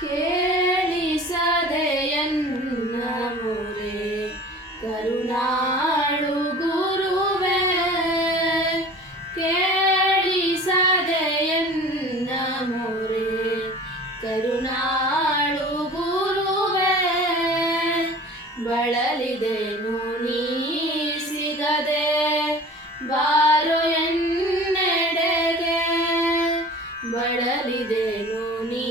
ಕೇಳಿಸದೆಯನ್ನ ಮೊರೆ ಕರುಣಾಳು ಗುರುವೇ, ಕೇಳಿಸದೆಯನ್ನ ಮೊರೆ ಕರುಣಾಳು ಗುರುವೇ. ಬಳಲಿದೆನು ನೀ ಸಿಗದೆ ಬಾರೋ ಎನ್ನೆಡೆಗೆ, ಬಳಲಿದೆನು ನೀ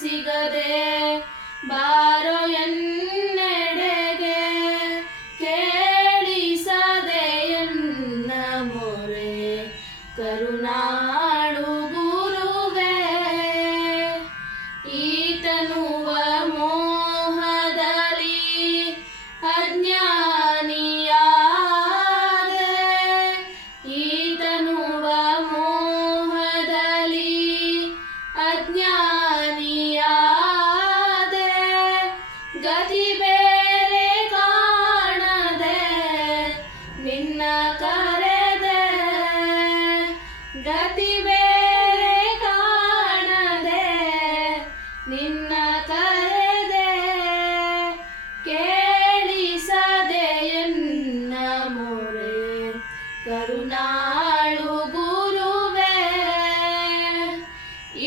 ಸಿಗದೆ ಬಾರೋ ಎನ್ನೆಡೆಗೆ. ಕೇಳಿಸದೆಯನ್ನ ಮೊರೆ ಕರುಣಾಳು ಗುರುವೇ. ಈತನುವ ಮೋಹದಲ್ಲಿ ಅಜ್ಞಾನಿಯಾದೆ, ಈತನುವ ಮೋಹದಲ್ಲಿ ಅಜ್ಞಾನಿಯಾದೆ. ಗತಿ ಬೇರೆ ಕಾಣದೆ ನಿನ್ನ ಕರೆದೆ, ಗತಿ ಬೇರೆ ಕಾಣದೆ ನಿನ್ನ ಕರೆದೆ. ಕೇಳಿಸದೆಯನ್ನ ಮೊರೆ ಕರುಣಾಳು ಗುರುವೇ.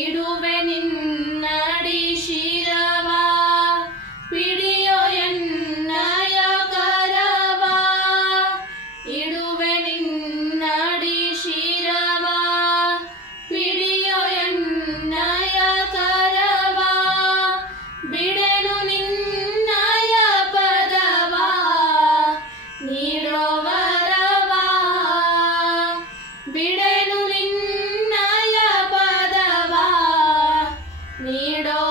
ಇಡುವೆ ನಿನ್ನಡಿ ಶಿರವ ಪಿಡಿಯೋ ಎನ್ನಯ ಕರವ, ಇಡುವೆ ನಿನ್ನಡಿ ಶಿರವ ಪಿಡಿಯೋ ಎನ್ನಯ ಕರವ. ಬಿಡೆನು ನಿನ್ನಯ ಪದವ ನೀಡೋ ವರವ, ಬಿಡೆನು ನಿನ್ನಯ ಪದವ ನೀಡೋ